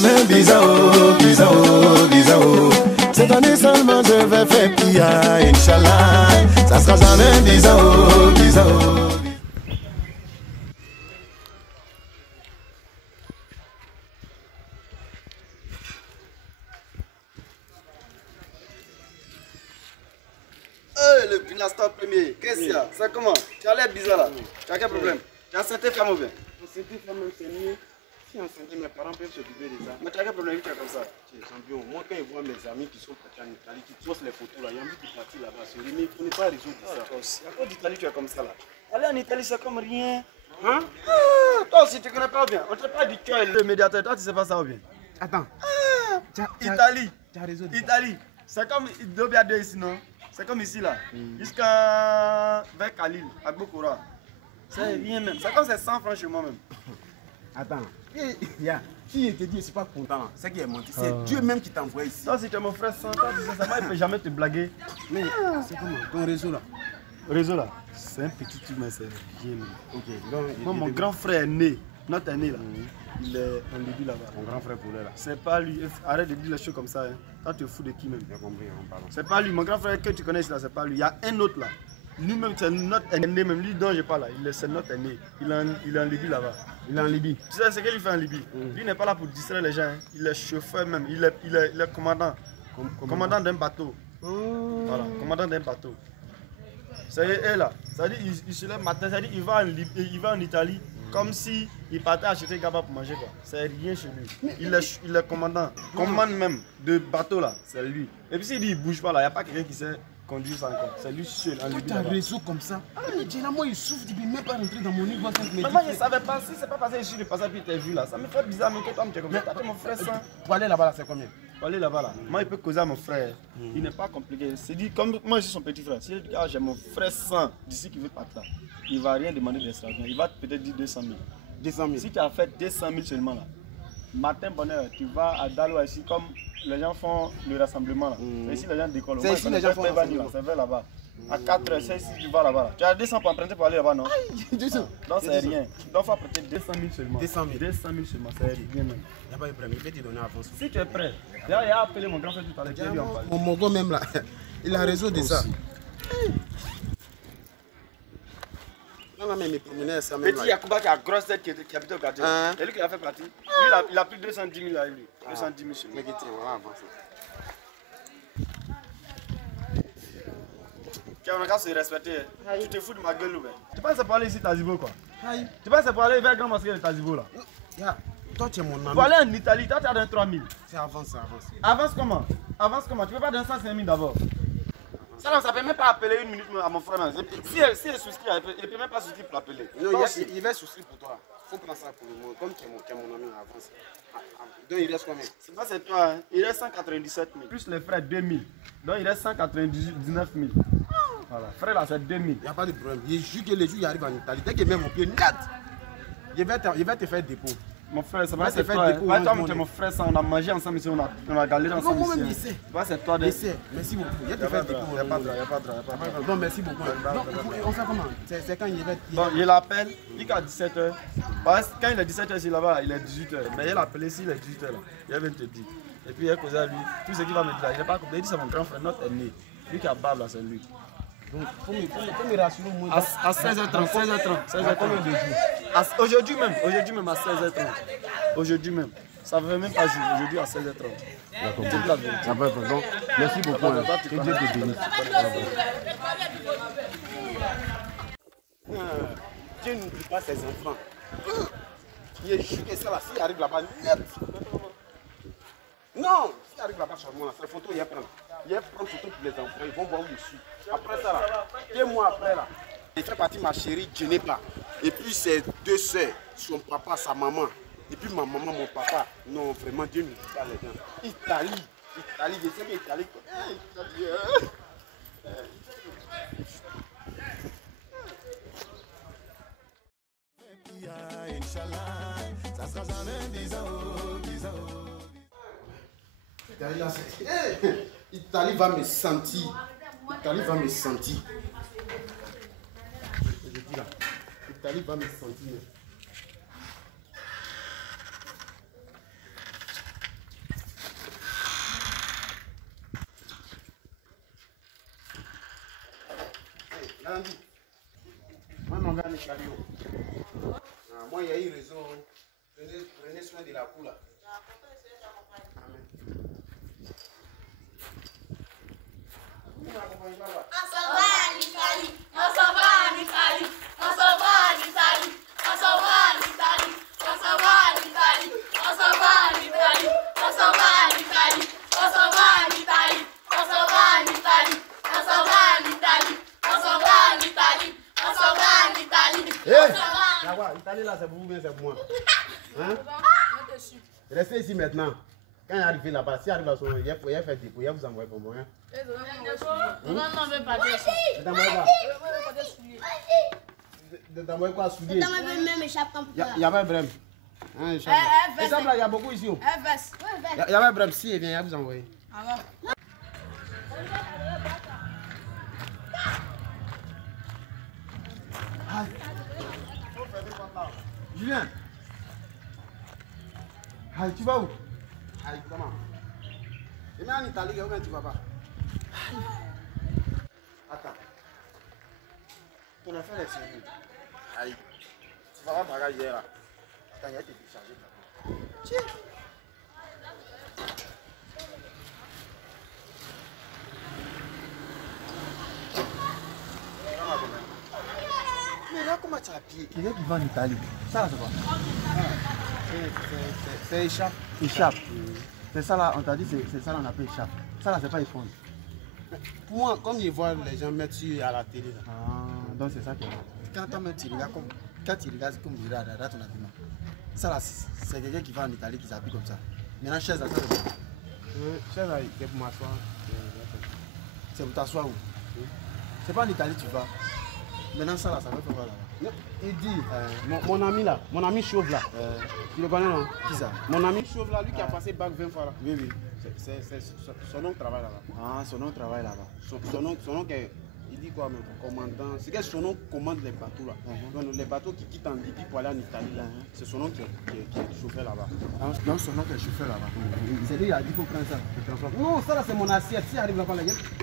jamais bizarre, bizarre, bizarre. Cette année seulement je vais faire pia, Inch'Allah. Ça sera jamais bizarre, bizarre. Le Pinastar premier, qu'est-ce qu'il y a? C'est comment? Tu as l'air bizarre là. Tu as quel problème? Tu as santé femme ou bien? Santé femme, c'est mieux. Si en santé, mes parents peuvent s'occuper de ça. Mais tu as quel problème? Tu es comme ça. Champion, moi quand je vois mes amis qui sont partis en Italie, qui postent les photos là, il y a envie de partir là-bas. C'est remis, il ne faut pas résoudre ça. Toi aussi. À cause d'Italie, tu es comme ça là. Aller en Italie, c'est comme rien. Hein? Toi aussi, tu connais pas bien. On te parle du cœur, le médiateur. Toi, tu sais pas ça ou bien? Attends. Italie. Tu as raison. Italie. C'est comme Dobia 2 ici, non? C'est comme ici là. Jusqu'à vers Khalil, à Bokora. C'est rien même. C'est comme c'est 100 francs chez moi même. Attends. Si je te dis, je ne suis pas content, c'est qui est menti. C'est Dieu même qui t'envoie ici. Toi, si tu es mon frère sans toi, tu sais, ça il ne peut jamais te blaguer. Mais c'est comment ton réseau là? Réseau là, c'est un petit truc, mais c'est bien. Ok. Donc, moi, mon grand frère est né. Notre aîné là. Il est en Libye là-bas. Mon grand frère Poulet là. C'est pas lui. Arrête de dire les choses comme ça. Hein. Toi, tu es fou de qui même? J'ai compris, pardon. C'est pas lui. Mon grand frère que tu connais là, c'est pas lui. Il y a un autre là. Lui-même, c'est notre aîné, même lui dont je parle là. C'est notre aîné. Il est en Libye là-bas. Il est en Libye. Tu sais ce qu'il fait en Libye? Lui n'est pas là pour distraire les gens. Hein. Il est chauffeur même. Il est commandant. Commandant d'un bateau. Voilà, commandant d'un bateau. C'est là. C'est-à-dire, il se lève matin, c'est-à-dire, il va en Italie comme si il partait acheter Gaba pour manger quoi. C'est rien chez lui. Il est commandant. Commande même de bateau là. C'est lui. Et puis s'il dit il bouge pas là, il n'y a pas quelqu'un qui sait conduire ça encore. C'est lui seul en Libye. Tu as un réseau comme ça. Mais généralement il souffre, il ne peut même pas rentrer dans mon niveau. Mais moi je savais pas, si c'est pas passé ici, je suis passé puis tu as vu là. Ça me fait bizarre, mais que toi tu es comme ça. Tu es mon frère ça. Pour aller là-bas, c'est combien? Pour aller là-bas là. Moi il peut causer à mon frère. Il n'est pas compliqué. C'est dit comme moi je suis son petit frère. Si il dit j'ai mon frère sans d'ici qui veut partir là, il va rien demander d'extraordinaire. Il va peut-être dire 200 000. 200 000. Si tu as fait 200 000 seulement là, matin bonheur, tu vas à Daloa ici comme les gens font le rassemblement là. C'est ici les gens décollent. C'est ici les gens font le rassemblement. C'est vers là-bas. À 4 h, c'est ici tu vas là-bas. Tu as 200 pour emprunter pour aller là-bas non? 200. Non c'est rien. Donc il faut emprunter 200 000 seulement. 200 000. 200 000 seulement, c'est rien même. Il n'y a pas de problème, il peut te donner avance. Si tu es prêt, il a appelé mon grand frère tout à l'heure. Mon Mogo même là, il a raison de ça. Non, mais mes promeneurs, ça même. Petit Yacouba qui a grosse tête qui habite au quartier. C'est lui qui a fait partie. Lui, il a plus de 210 000 avec lui. 210 000 sur lui. Mais tiens, on va avancer. On a qu'à se respecter. Tu te fous de ma gueule ou bien? Tu penses pour aller ici Tazibo quoi? Tu penses pour aller vers Grand Mosquée de Tazibo là? Toi tu es mon ami. Pour aller en Italie, toi tu as donné 3 000. C'est avance, c'est avance. Avance comment? Avance comment? Tu peux pas donner 105 000 d'abord. Ça ne peut même pas appeler une minute à mon frère. Si elle souscrit, il ne peut même pas souscrire pour l'appeler. Non, il va souscrire pour toi. Il faut prendre ça pour le moment. Comme tu es mon ami, avance. Donc il reste combien? C'est pas c'est toi, hein. Il reste 197 000. Plus les frais 2 000. Donc il reste 199 000. Voilà. Frère là c'est 2 000. Il n'y a pas de problème. Je jure que les jours il arrive en Italie. Dès qu'il met mon pied net, il va te faire dépôt. Mon frère, ça va c'est toi. Toi, tu es mon frère, ça, on a mangé ensemble ici, on a galéré ensemble. Non, moi-même, je sais. C'est toi. Merci beaucoup. Il va te faire dépôt. Il n'y a pas de drap. Non, merci beaucoup. On fait comment? C'est quand il va. Donc, il l'appelle, il est à 17h. Quand il est 17h, c'est là-bas, il est 18h. Mais il l'appelle ici, il est 18h. Il vient te dire. Et puis, il a causé à lui. Tout ce qu'il va me dire, il n'est pas compris. Il dit c'est mon grand frère, notre aîné. Lui qui a barbe là, c'est lui. Donc, il faut me rassurer au moins. À 16h30, 16h30. Combien de jours? Aujourd'hui même à 16h30. Aujourd'hui même. Ça ne veut même pas jouer. Aujourd'hui à 16h30. D'accord. Donc, merci beaucoup. Que Dieu te bénisse. Dieu n'oublie pas ses enfants. Il est juste que ça là, s'il arrive là-bas, net. Non, s'il arrive là-bas sur moi, c'est la photo, il va prendre. Il va prendre photo pour les enfants, ils vont voir où je suis. Après ça, là, 2 mois après, là, il fait partie de ma chérie Djeneba. Et puis ses 2 soeurs, son papa, sa maman. Et puis ma maman, mon papa. Non, vraiment, Dieu ne dit pas les gens. Italie, je sais qu'Italie. Ça sera jamais bizarre. Italie va me sentir. Italie va me sentir. Je dis là. Italie va me sentir. Andy. Moi, mon gars, moi, il y a eu raison. Prenez soin de la poule. Amen. L'Italie là, c'est pour vous bien, c'est pour moi. Hein? Restez ici maintenant. Quand il arrive là-bas, s'il arrive à son il y a fait dépôt, il y a vous envoyer pour moi. Non, non, mais pas de ça. T'envoies quoi? Soulier? Il y a pas de brème. Et ça, là, il y a beaucoup ici. Il y a pas de brème. Si, il vient, il vous envoyer. Julien, tu vas où? Comment? Et même en Italie, où tu vas pas? Attends. Ton affaire est sérieuse. Aïe. Tu vas pas braquer hier là. Attends, il y a été déchargé. Tiens. Mais là, comment tu as appuyé? Quelqu'un qui va en Italie. Ça là, c'est quoi? C'est échappe. Échappe. C'est ça là, on t'a dit, c'est ça là, on appelle échappe. Ça là, c'est pas éponge. Pour moi, comme je vois les gens mettre sur à la télé là. Ah, donc c'est ça qui est. Quand tu regardes comme tu regardes ton habillement. Ça là, c'est quelqu'un qui va en Italie qui s'habille comme ça. Maintenant, chaise là, ça c'est quoi? Chaise là, c'est pour m'asseoir. C'est pour t'asseoir où? C'est pas en Italie tu vas. Maintenant ça là, ça va faire quoi là? Il dit, mon ami là, mon ami chauve là, tu le connais non? Qui ça? Mon ami chauve là, lui qui a passé bac 20 fois là. Oui, oui. C'est son nom travaille là-bas. Ah, son nom travaille là-bas. Son nom, il dit quoi même? Commandant. C'est que son nom commande les bateaux là. Donc les bateaux qui quittent en Libye pour aller en Italie là, c'est son nom qui est chauffeur là-bas. Donc son nom qui est chauffeur là-bas. C'est lui qui a dit qu'il faut prendre ça. Non, ça là c'est mon assiette. Si arrive là-bas,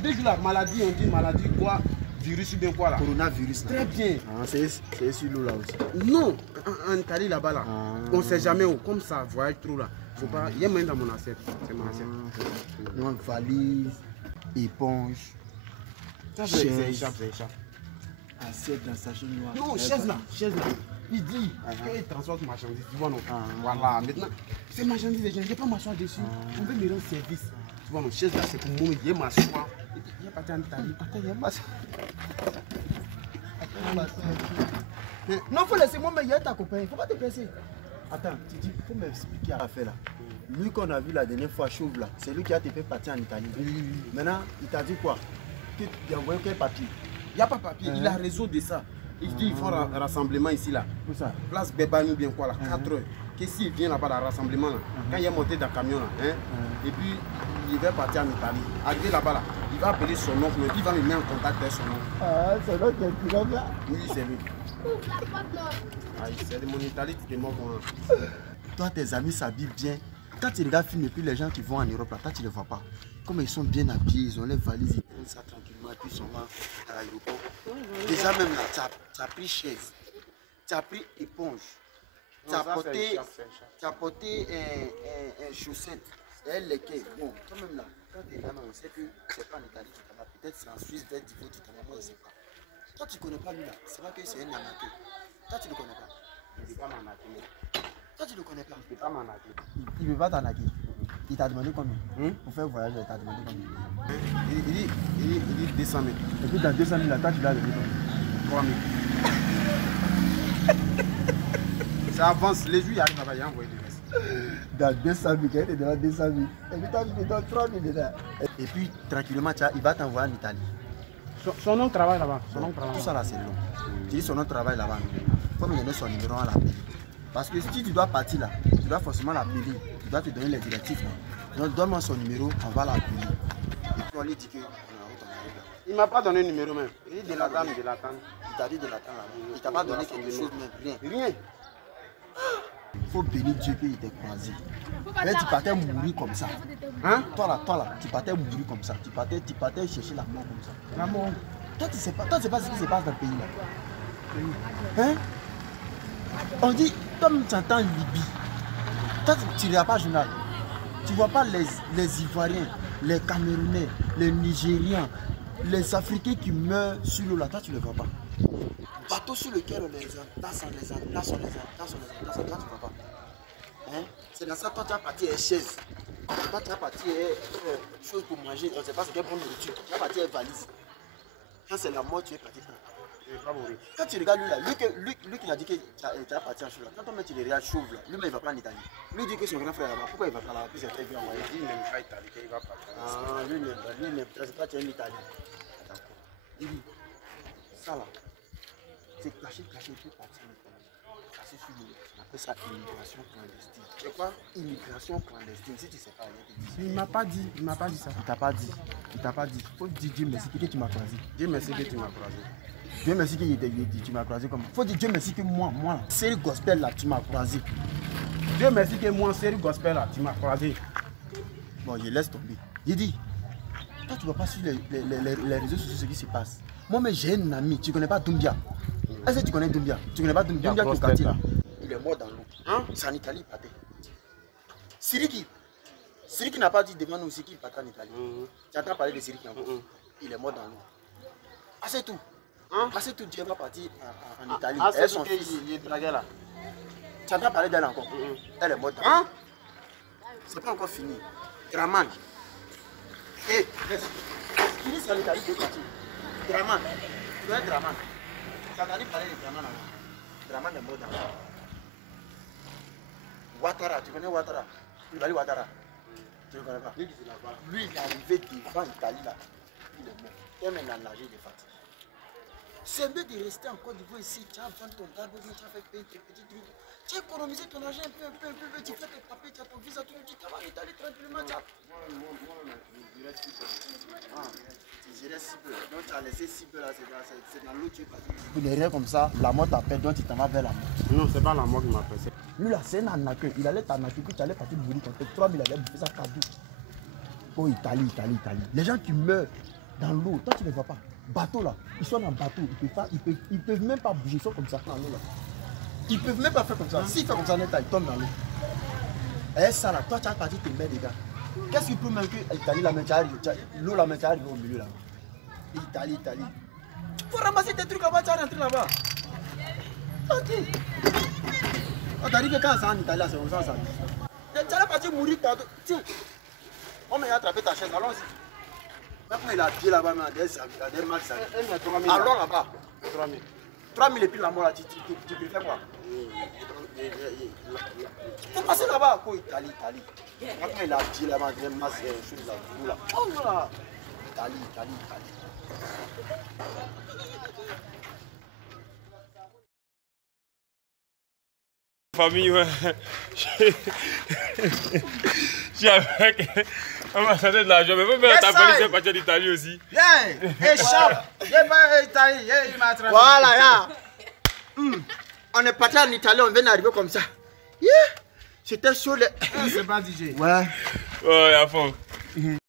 deux jours là, maladie, on dit maladie quoi? Virus ou bien quoi là? Coronavirus. Très bien. Ah, c'est sur l'eau là aussi. Non, en Italie là-bas là. On ne sait jamais où. Comme ça, voyage trop là. Faut pas. Il y a même dans mon assiette. C'est mon assiette. Non, valise, éponge. Ça c'est échappe. Assiette dans sachet noir. Non, chaise là. Il dit qu'il transporte marchandises. Tu vois non? Voilà. Maintenant, ces marchandises, je ne vais pas m'asseoir dessus. On veut me rendre service. Tu vois non, chaise là c'est pour moi. Il y a m'asseoir. Il y a pas en Italie. Attends, il y a m'asseoir. Non, faut laisser moi, mais il y a ta copain. Il faut pas te presser. Attends, tu dis, il faut m'expliquer à faire là. Lui qu'on a vu la dernière fois, chauve là, c'est lui qui a te fait partir en Italie. Maintenant, il t'a dit quoi? Tu as envoyé quel papier? Il n'y a pas de papier, il a raison de ça. Il dit, il faut un rassemblement ici là. Où ça? Place Bébani ou bien quoi là, 4 heures. Qu'est-ce qu'il vient là-bas, le rassemblement là? Quand il est monté dans le camion là, et puis il va partir en Italie. Arrivé là-bas là, il va appeler son oncle, mais il va me mettre en contact avec son oncle. Ah, c'est l'oncle qui est plus là? Oui, c'est lui. C'est de mon Italie, tu te moques. Toi, tes amis s'habillent bien. Quand tu regardes film et puis les gens qui vont en Europe là, toi tu ne les vois pas. Comme ils sont bien habillés, ils ont les valises, ils prennent ça tranquillement et puis ils sont là à l'aéroport. Déjà même là, tu as pris chaise, tu as pris éponge, tu as porté un chaussette, et les quais. Bon, toi même là, quand tu es là, on sait que c'est pas en Italie, peut-être c'est en Suisse, peut-être tu moi je ne sais pas. Toi tu ne connais pas lui là, c'est pas que c'est un amateur. Toi tu ne le connais pas. Il ne peut pas m'arnaquer. Toi tu ne le connais pas. Il ne peut pas m'arnaquer. Il ne peut pas t'arnaquer. Il t'a demandé combien? Pour faire voyager, il t'a demandé combien? Il dit 200 000. Et puis dans 200 000 là, toi tu l'as donné combien? 3 000. Ça avance, les jours il arrive là-bas, il a envoyé des restes. Dans 200 000, il te donne 200 000. Et puis toi tu te donnes 3 000 dedans. Et puis tranquillement, il va t'envoyer en Italie. Son nom travaille là-bas. Tout ça là c'est long. Tu dis son nom travaille là-bas. Il faut me donner son numéro à l'appeler. Parce que si tu dois partir là, tu dois forcément l'appeler. Tu dois te donner les directives. Donc donne-moi son numéro, on va l'appeler. Et puis on lui dit que il ne m'a pas donné le numéro même. Il dit de l'attendre. Il t'a dit de l'attendre là. Il ne t'a pas donné quelque chose même. Rien. Il faut bénir Dieu qu'il t'ait croisé. Mais tu partais mourir comme ça. Hein? Toi là, tu partais mourir comme ça. Tu partais chercher la mort comme ça. La mort. Toi, tu sais pas ce qui se passe dans le pays là. Hein? On dit, comme tu entends Libye, toi, tu ne regardes pas le journal. Tu ne vois pas les Ivoiriens, les Camerounais, les Nigériens, les Africains qui meurent sur l'eau là. Toi, tu ne les vois pas. Bateau sur lequel on les entasse, toi, tu ne vois pas. Hein? C'est dans ça que toi, tu as parti à chaise. Toi, tu as parti à chose pour manger. On ne sait pas ce qu'est bonne nourriture. Tu as parti à valise. Quand c'est la mort, tu es parti pour. Quand tu regardes lui là, lui qui a dit que tu as parti en chauve là, quand tu le regardes chauve là, lui-même il va pas en Italie. Lui dit que son grand frère là-bas, pourquoi il va pas là-bas? Puis c'est très bien envoyé. Il n'aime pas l'Italie, il va pas. Ah, lui n'aime pas, tu es en Italie. D'accord. Il dit, ça là, c'est caché, il peut partir en Italie. Caché sur lui, on appelle ça immigration clandestine. C'est quoi? Immigration clandestine, si tu sais pas, il m'a pas dit ça. Il t'a pas dit. Faut dire Dieu merci que tu m'as croisé. Dieu merci que tu m'as croisé. Dieu merci que tu m'as croisé comme. Faut dire Dieu merci que moi, série gospel là, tu m'as croisé. Dieu merci que moi, série gospel là, tu m'as croisé. Bon, je laisse tomber. J'ai dit, toi tu vas pas sur les réseaux sociaux ce qui se passe. Moi, mais j'ai un ami, tu connais pas Doumbia? Est-ce que tu connais Doumbia? Tu connais pas Doumbia qui est au quartier là? Il est mort dans l'eau. Hein? C'est en Italie, pâté. Siriki n'a pas dit devant nous aussi qu'il part en Italie. Tu entends parler de Siriki encore? Il est mort dans l'eau. Ah, c'est tout. Parce que Dieu va partir en Italie. C'est son fils. Il est dragué là. Tu entends parler d'elle encore? Elle est morte. Hein? C'est pas encore fini. Draman. Hé, fini sur l'Italie de partir. Draman. Tu connais Draman? Tu as entendu parler de Draman là? Draman est mort dans l'eau. Ouattara, tu connais Ouattara? Ibali Ouattara. Tu ne connais pas? Lui, il est arrivé devant l'Italie là. Il est mort. Il est maintenant nagé de fatigue. C'est mieux de rester en Côte d'Ivoire ici. Tu as vendu ton gars, tu as fait payer tes petits trucs. Tu as économisé ton argent un peu. Tu fais tes papiers, tu as ton visa, tu vas en Italie tranquillement. Tu restes si peu. Donc tu as laissé si peu là, c'est dans l'eau tu es parti. Vous n'êtes rien comme ça, la mort t'appelle, donc tu t'en vas vers la mort. Non, c'est pas la mort qui m'appelle. Lui là, c'est un arnaqueur. Il allait t'arnaquer, puis tu allais partir mourir. Quand tu 3000, il allait bouffer ça cadeau. Oh, Italie. Les gens qui meurent dans l'eau, toi tu ne les vois pas. Bateau là, ils sont en bateau, ils peuvent même pas bouger, ils sont comme ça dans l'eau là. Ils peuvent même pas faire comme ça. S'ils font comme ça, ils tombent dans l'eau. Et ça là, toi tu as parti tes mains les gars. Qu'est-ce qui peut même que l'Italie la main l'eau la main arrive au milieu là. Italie. Faut ramasser tes trucs là-bas, tu as rentré là-bas. Tranquille. On t'a dit que quand c'est en Italie, c'est comme ça. Tu allais partir mourir partout. Tiens, on m'a attrapé ta chaise, allons-y. Maintenant il a pied là-bas, mais il a des marques. Allons là-bas. 3000 et puis la mort là, tu préfères quoi? Faut passer là-bas. Quoi, Italie. Maintenant il a pied là-bas, des masques, des choses là. Oh là. Italie. Famille, ouais. J'ai avec un ambassadeur de l'argent, mais vous même ta police est partie d'Italie aussi. Hey, Charles, il pas Italie, il m'a attrapé. Voilà, ya. On est parti en Italie, on vient d'arriver comme ça. C'était chaud. C'est pas DJ. Ouais. Ouais, à fond.